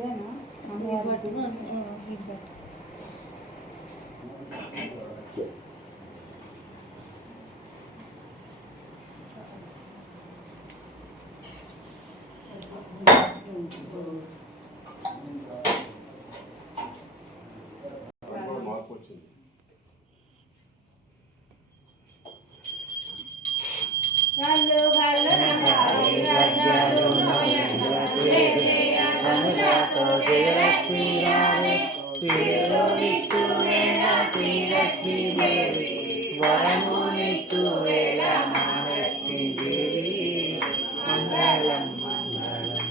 మార్పు వరము నిచ్చు వేళ మహాలక్ష్మి దేవి మంగళం మంగళం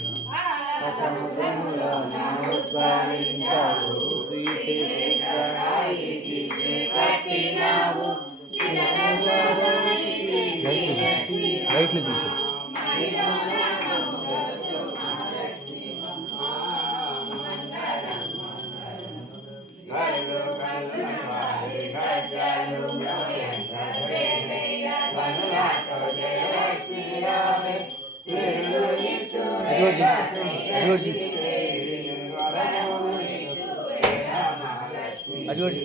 సముద్రంలో నా ఉద్భవించావు శ్రీశైలానికి లైట్లు తీసు అదిగోటి అదిగోటి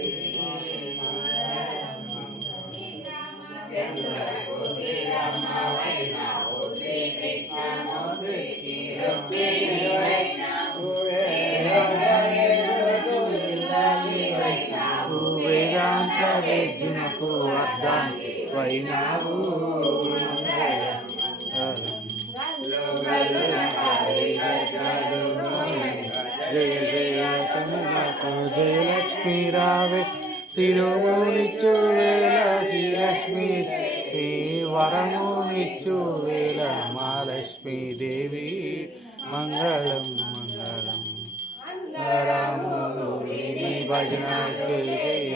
వేదాంత వేద్యునకు అర్థాన్ని వైనావు జయ జయ కనక జయలక్ష్మి రావే శిరోమునిచ్చు వేళ శ్రీలక్ష్మి శ్రీ వరమునిచ్చు వేళ మహాలక్ష్మీ దేవి మంగళం మంగళం రాములు విని భజన చేయ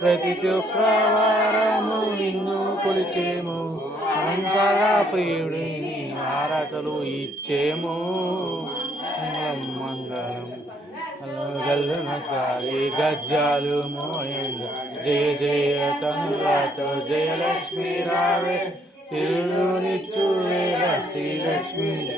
ప్రతి శుక్రవారము నిన్ను కొలిచేము. అలంకార ప్రియుడిని హారతలు ఇచ్చేము. మంగళం మంగళం. గల్లున గజ్జాలు మోయంగా. జయ జయ తనులతో జయలక్ష్మి రావే. తిరునిచ్చు వేల శ్రీలక్ష్మి.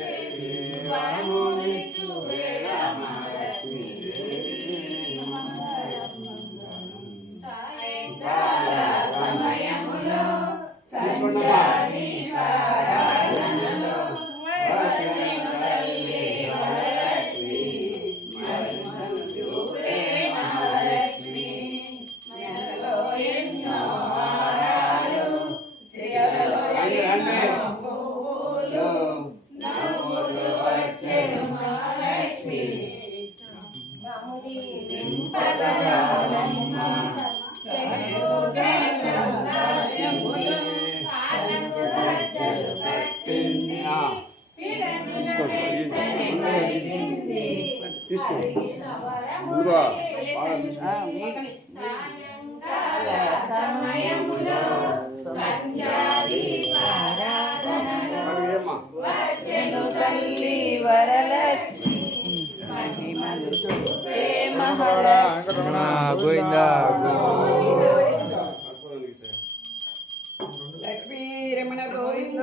తీసుకోండి ముందుగా గోవిందా. లక్ష్మీ రమణ గోవింద.